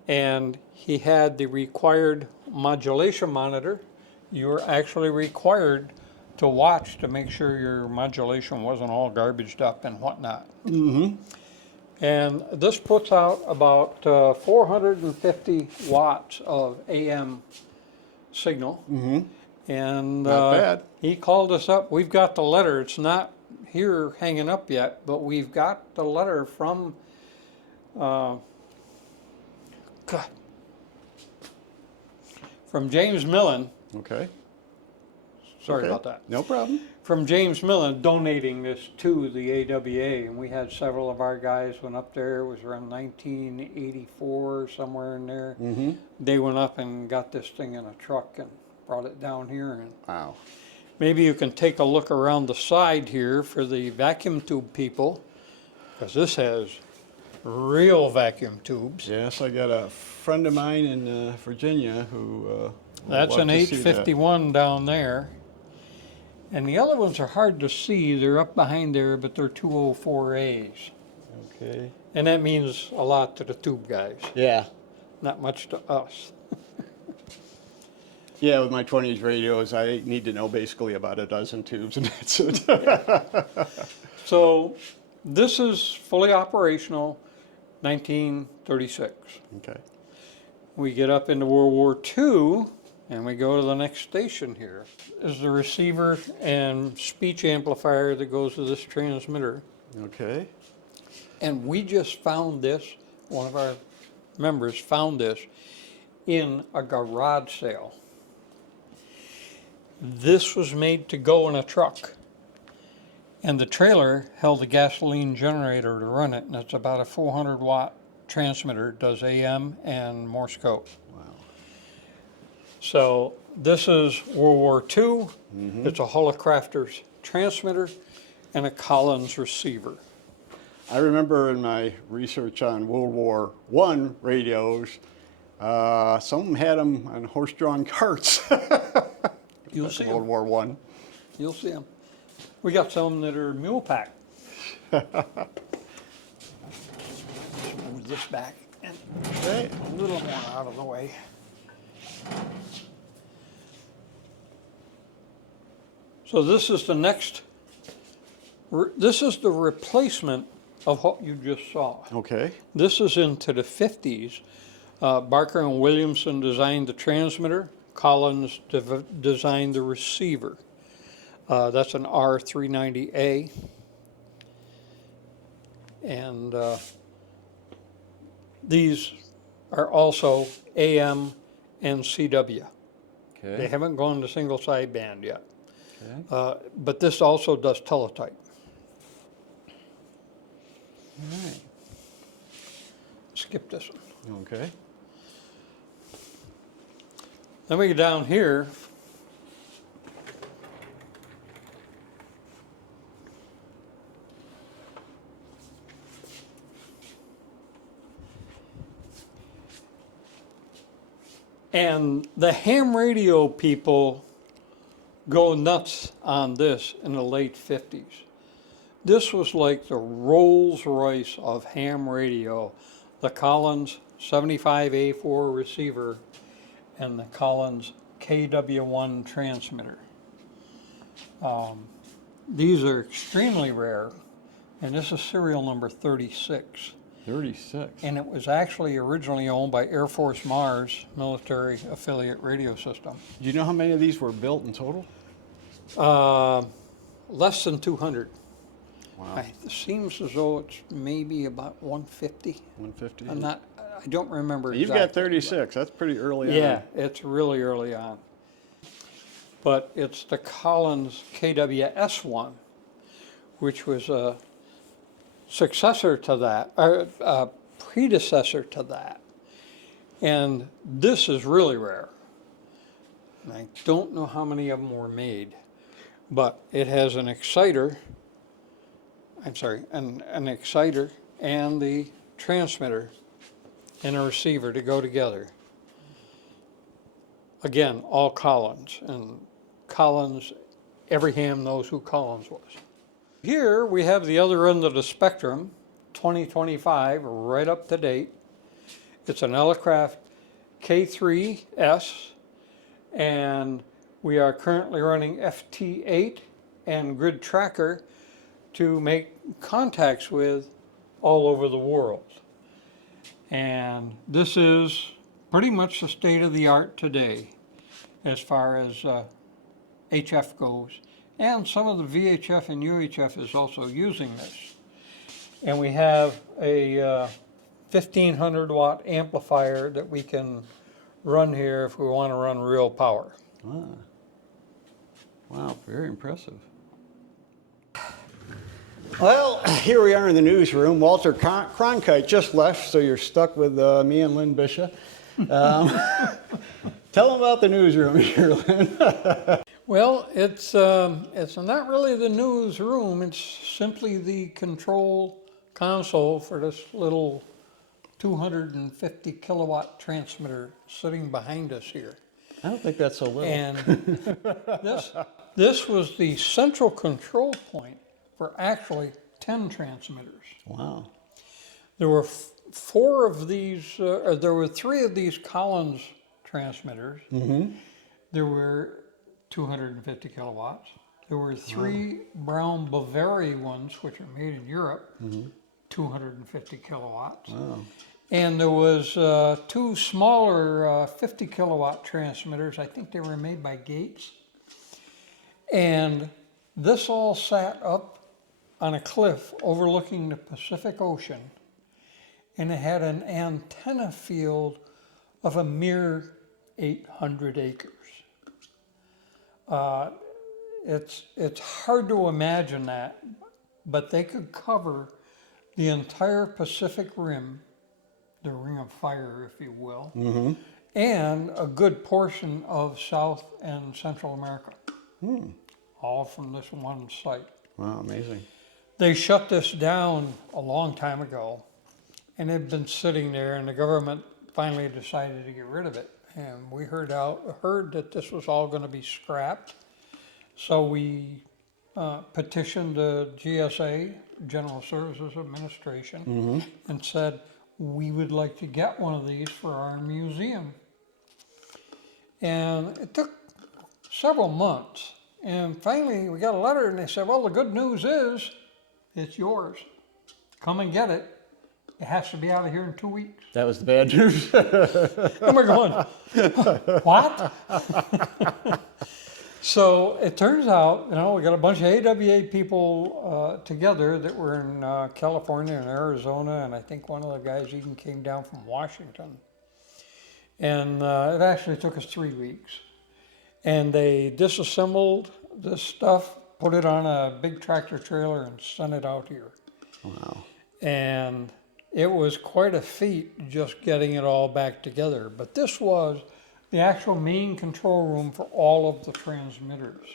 and he had the required modulation monitor. You were actually required to watch to make sure your modulation wasn't all garbaged up and whatnot. Mm-hmm. And this puts out about 450 watts of AM signal. Mm-hmm. And Not bad. he called us up. We've got the letter. It's not here hanging up yet, but we've got the letter from God, from James Millen. Okay. Sorry Okay. about that. No problem. From James Millen donating this to the AWA, and we had several of our guys went up there. It was around 1984, somewhere in there. Mm-hmm. They went up and got this thing in a truck and brought it down here. And Wow. maybe you can take a look around the side here for the vacuum tube people, because this has real vacuum tubes. Yes, I got a friend of mine in Virginia who. Would That's love an to see that. 851 down there. And the other ones are hard to see. They're up behind there, but they're 204As. Okay. And that means a lot to the tube guys, Yeah. not much to us. Yeah, with my 20s radios, I need to know basically about a dozen tubes, and that's it. So this is fully operational, 1936. Okay. We get up into World War II, and we go to the next station here. This is the receiver and speech amplifier that goes to this transmitter. Okay. And we just found this, one of our members found this in a garage sale. This was made to go in a truck. And the trailer held a gasoline generator to run it, and it's about a 400 watt transmitter, does AM and Morse code. Wow. So this is World War II. Mm-hmm. It's a Holocrafter's transmitter and a Collins receiver. I remember in my research on World War I radios, some of them had them on horse-drawn carts. You'll see World them. War I. You'll see them. We got some that are mule pack. Move this back and Okay. a little more out of the way. So this is the next, this is the replacement of what you just saw. Okay. This is into the 50s. Barker and Williamson designed the transmitter. Collins designed the receiver. That's an R390A. And these are also AM and CW. They Okay. haven't gone to single sideband yet. Okay. But this also does teletype. All right. Skip this one. Okay. Then we get down here. And the ham radio people go nuts on this in the late 50s. This was like the Rolls Royce of ham radio, the Collins 75A4 receiver and the Collins KW1 transmitter. These are extremely rare, and this is serial number 36. 36. And it was actually originally owned by Air Force Mars military affiliate radio system. Do you know how many of these were built in total? Less than 200. Wow. It seems as though it's maybe about 150. 150. I don't remember You've exactly. got 36. That's pretty early on. Yeah, it's really early on. But it's the Collins KWS1, which was a successor to that, or a predecessor to that. And this is really rare. And I don't know how many of them were made, but it has an exciter, an exciter and the transmitter and a receiver to go together. Again, all Collins, and Collins, every ham knows who Collins was. Here we have the other end of the spectrum, 2025, right up to date. It's an Elecraft K3S, and we are currently running FT8 and Grid Tracker to make contacts with all over the world. And this is pretty much the state of the art today as far as HF goes. And some of the VHF and UHF is also using this. And we have a 1500 watt amplifier that we can run here if we want to run real power. Ah. Wow, very impressive. Well, here we are in the newsroom. Walter Cronkite just left, so you're stuck with me and Lynn Bisha. Tell them about the newsroom here, Lynn. Well, it's not really the newsroom. It's simply the control console for this little 250 kilowatt transmitter sitting behind us here. I don't think that's so little. And this was the central control point for actually 10 transmitters. Wow. There were four of these, there were three of these Collins transmitters. Mm-hmm. There were 250 kilowatts. There were three Brown Boveri ones, which are made in Europe, 250 kilowatts. Wow. And there was two smaller 50 kilowatt transmitters. I think they were made by Gates. And this all sat up on a cliff overlooking the Pacific Ocean. And it had an antenna field of a mere 800 acres. It's hard to imagine that, but they could cover the entire Pacific Rim, the Ring of Fire, if you will, and a good portion of South and Central America, all from this one site. Wow, amazing. They shut this down a long time ago, and it had been sitting there, and the government finally decided to get rid of it. And we heard that this was all going to be scrapped, so we petitioned the GSA, General Services Administration, and said, we would like to get one of these for our museum. And it took several months, and finally we got a letter, and they said, well, the good news is it's yours. Come and get it. It has to be out of here in 2 weeks. That was the bad news. And we're going, what? So it turns out, we got a bunch of AWA people together that were in California and Arizona, and I think one of the guys even came down from Washington. And it actually took us 3 weeks. And they disassembled this stuff, put it on a big tractor trailer, and sent it out here. Wow. And it was quite a feat just getting it all back together. But this was the actual main control room for all of the transmitters.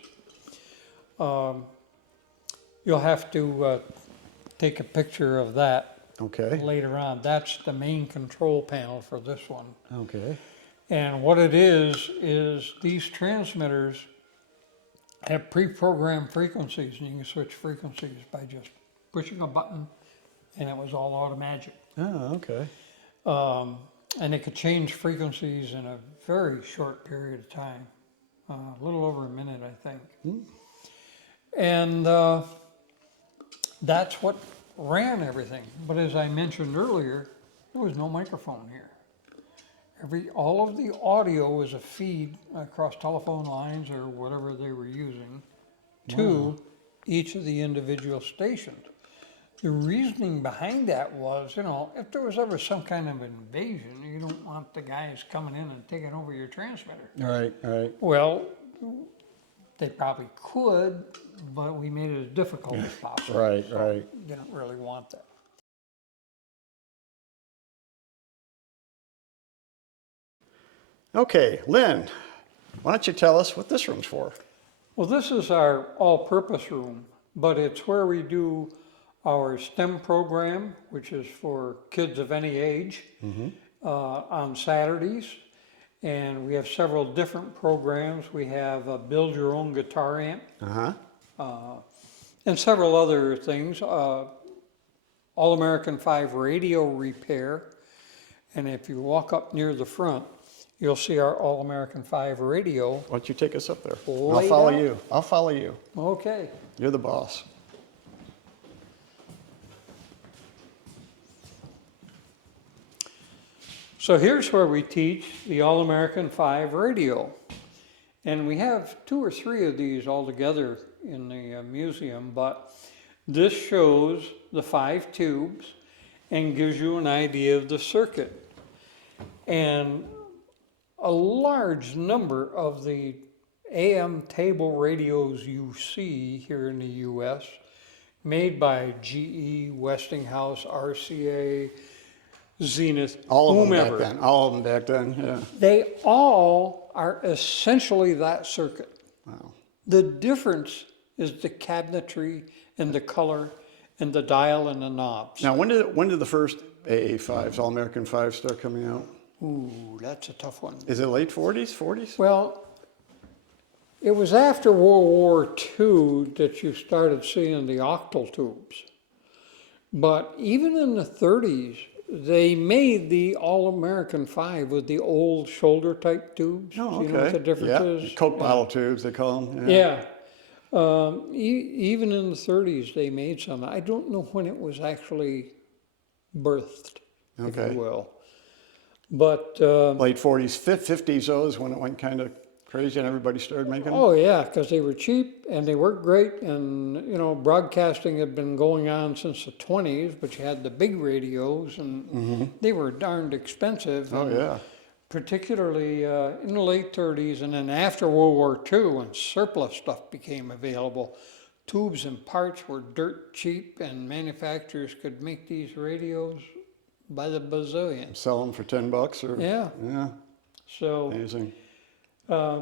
You'll have to take a picture of that later on. That's the main control panel for this one. Okay. And what it is these transmitters have pre-programmed frequencies, and you can switch frequencies by just pushing a button, and it was all automatic. Oh, okay. And it could change frequencies in a very short period of time, a little over a minute, I think. And that's what ran everything. But as I mentioned earlier, there was no microphone here. All of the audio was a feed across telephone lines or whatever they were using to each of the individual stations. The reasoning behind that was, if there was ever some kind of invasion, you don't want the guys coming in and taking over your transmitter. Right. Well, they probably could, but we made it as difficult as possible. Right. Didn't really want that. Okay, Lynn, why don't you tell us what this room's for? Well, this is our all-purpose room, but it's where we do our STEM program, which is for kids of any age, on Saturdays. And we have several different programs. We have a build your own guitar amp, and several other things. All-American 5 radio repair. And if you walk up near the front, you'll see our All-American 5 radio. Why don't you take us up there? I'll Laid follow out. you. I'll follow you. Okay. You're the boss. So here's where we teach the All-American 5 radio. And we have 2 or 3 of these all together in the museum, but this shows the 5 tubes and gives you an idea of the circuit. And a large number of the AM table radios you see here in the US, made by GE, Westinghouse, RCA, Zenith, All of them whomever. back then. All of them back then, yeah. They all are essentially that circuit. Wow. The difference is the cabinetry and the color and the dial and the knobs. Now, when did the first AA5s, All-American 5s, start coming out? Ooh, that's a tough one. Is it late 40s, 40s? Well, it was after World War II that you started seeing the octal tubes. But even in the 30s, they made the All-American 5 with the old shoulder type tubes. Oh, okay. You know what the difference is? Coke bottle tubes, they call them. Yeah. Even in the 30s, they made some. I don't know when it was actually birthed, if Okay. you will. But, Late 40s, 50s, though, is when it went kind of crazy and everybody started making them. oh yeah, because they were cheap and they worked great. And, you know, broadcasting had been going on since the 20s, but you had the big radios and they were darned expensive. Oh, and yeah. particularly in the late 30s and then after World War II when surplus stuff became available. Tubes and parts were dirt cheap and manufacturers could make these radios by the bazillions. Sell them for $10 or. Yeah. Yeah, So amazing.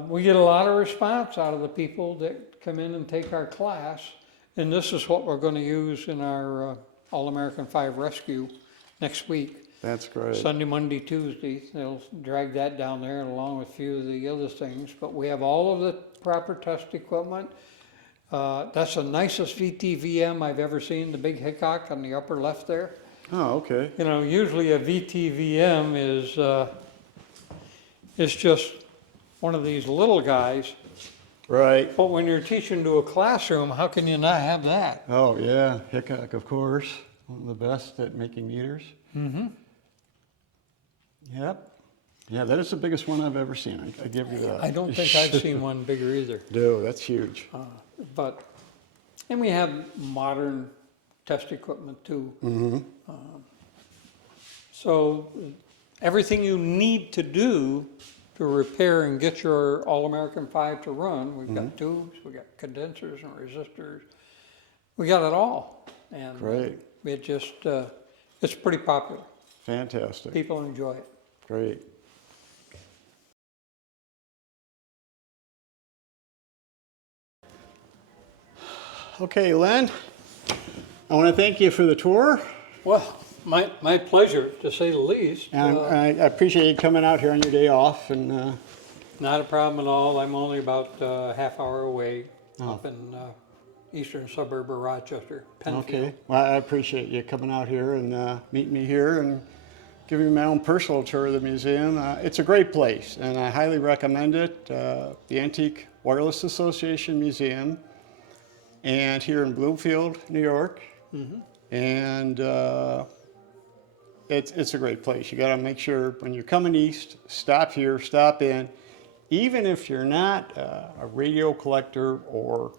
we get a lot of response out of the people that come in and take our class. And this is what we're going to use in our All-American 5 Rescue next week. That's great. Sunday, Monday, Tuesday. They'll drag that down there along with a few of the other things. But we have all of the proper test equipment. That's the nicest VTVM I've ever seen, the big Hickok on the upper left there. Oh, okay. You know, usually a VTVM is just one of these little guys. Right. But when you're teaching to a classroom, how can you not have that? Oh, yeah. Hickok, of course. One of the best at making meters. Mm-hmm. Yep. Yeah, that is the biggest one I've ever seen. I give you that. I don't think I've seen one bigger either. No, that's huge. And we have modern test equipment too. Mm-hmm. So everything you need to do to repair and get your All-American 5 to run, we've got tubes, we've got condensers and resistors. We got it all. And Great. it just, it's pretty popular. Fantastic. People enjoy it. Great. Okay, Lynn, I want to thank you for the tour. Well, my pleasure, to say the least. And I appreciate you coming out here on your day off. And Not a problem at all. I'm only about a half hour away Oh. up in eastern suburb of Rochester, Penfield. okay, well, I appreciate you coming out here and meeting me here and giving me my own personal tour of the museum. It's a great place, and I highly recommend it. The Antique Wireless Association Museum, and here in Bloomfield, New York. And it's a great place. You got to make sure when you're coming east, stop here, stop in. Even if you're not a radio collector or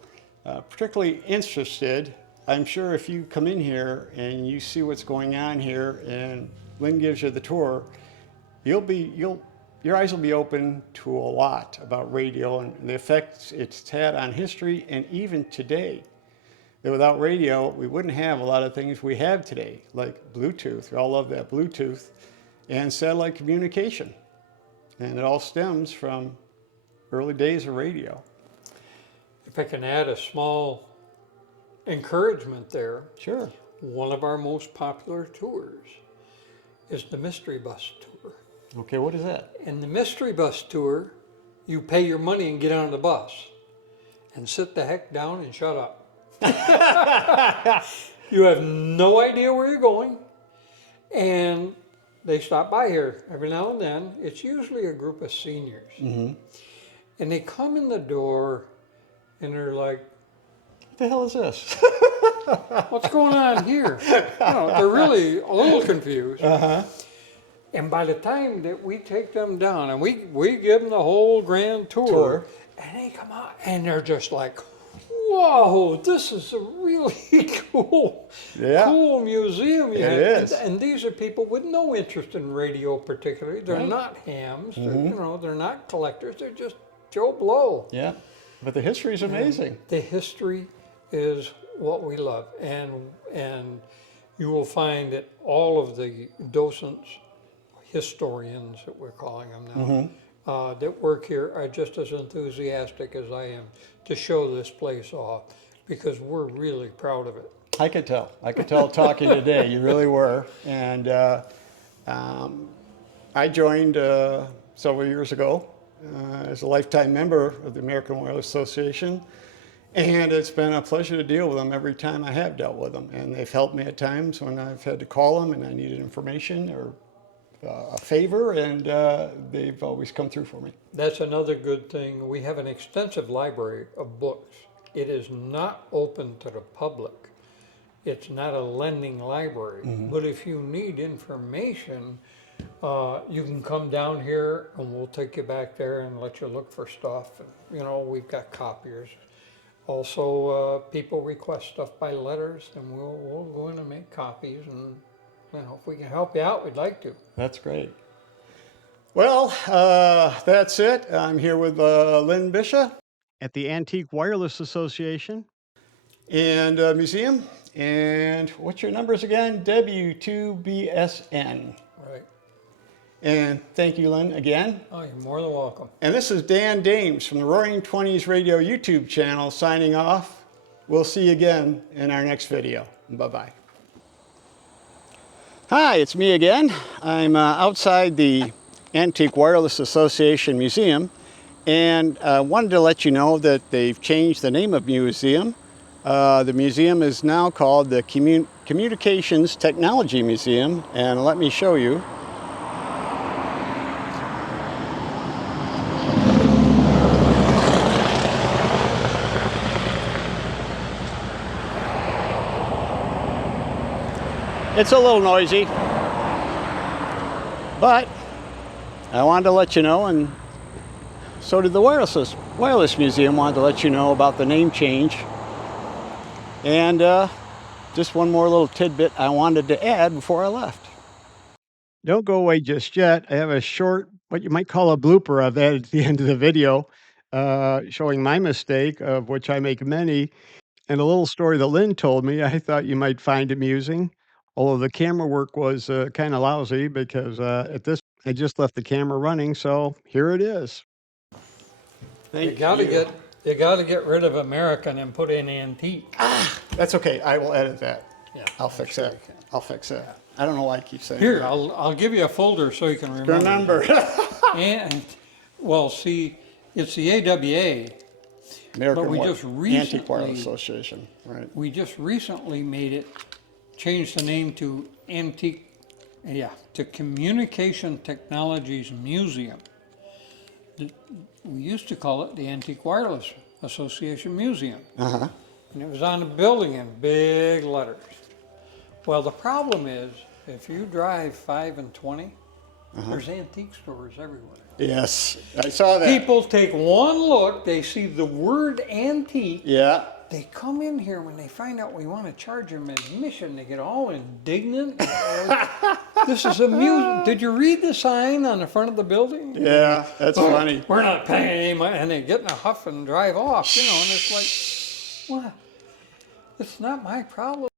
particularly interested, I'm sure if you come in here and you see what's going on here and Lynn gives you the tour, your eyes will be open to a lot about radio and the effects it's had on history and even today. That without radio, we wouldn't have a lot of things we have today, like Bluetooth. We all love that Bluetooth, and satellite communication. And it all stems from early days of radio. If I can add a small encouragement there, Sure. one of our most popular tours is the Mystery Bus Tour. Okay, what is that? In the Mystery Bus Tour, you pay your money and get on the bus and sit the heck down and shut up. You have no idea where you're going, and they stop by here every now and then. It's usually a group of seniors. Mm-hmm. And they come in the door and they're like, What the hell is this? what's going on here? They're really a little confused. Uh-huh. And by the time that we take them down and we give them the whole grand tour, and they come out and they're just like, whoa, this is a really cool museum. It is. And these are people with no interest in radio particularly. They're not hams. They're, they're not collectors. They're just Joe Blow. Yeah, but the history is amazing. The history is what we love. And you will find that all of the docents, historians that we're calling them now, that work here are just as enthusiastic as I am to show this place off, because we're really proud of it. I could tell. I could tell talking today. You really were. And I joined several years ago as a lifetime member of the American Wireless Association. And it's been a pleasure to deal with them every time I have dealt with them. And they've helped me at times when I've had to call them and I needed information or a favor, and they've always come through for me. That's another good thing. We have an extensive library of books. It is not open to the public. It's not a lending library. But if you need information, you can come down here and we'll take you back there and let you look for stuff. We've got copiers. Also, people request stuff by letters, and we'll go in and make copies, and if we can help you out, we'd like to. That's great. Well, that's it. I'm here with Lynn Bisha at the Antique Wireless Association and Museum. And what's your numbers again? W2BSN. Right. And thank you, Lynn, again. Oh, you're more than welcome. And this is Dan Dames from the Roaring Twenties Radio YouTube channel signing off. We'll see you again in our next video. Bye-bye. Hi, it's me again. I'm outside the Antique Wireless Association Museum, and I wanted to let you know that they've changed the name of the museum. The museum is now called the Communications-Technologies Museum, and let me show you. It's a little noisy, but I wanted to let you know, and so did the Wireless Museum wanted to let you know about the name change. And just one more little tidbit I wanted to add before I left. Don't go away just yet. I have a short, what you might call a blooper I've added at the end of the video, showing my mistake, of which I make many, and a little story that Lynn told me I thought you might find amusing. Although the camera work was kind of lousy, because at this, I just left the camera running, so here it is. You gotta get rid of American and put in antique. That's okay. I will edit that. Yeah, I'll fix that. I'll fix that. I don't know why I keep saying Here, that. I'll give you a folder so you can remember. And well, see, it's the AWA. American just Antique Wireless recently- Association, right? We just recently made it, changed the name to to Communication-Technologies Museum. We used to call it the Antique Wireless Association Museum. Uh-huh. And it was on the building in big letters. Well, the problem is, if you drive 5 and 20, there's antique stores everywhere. Yes, I saw that. People take one look, they see the word antique, Yeah. they come in here when they find out we want to charge them admission, they get all indignant. This is a museum. Did you read the sign on the front of the building? Yeah, that's funny. We're not paying any money, and they get in a huff and drive off, and it's like, what? It's not my problem.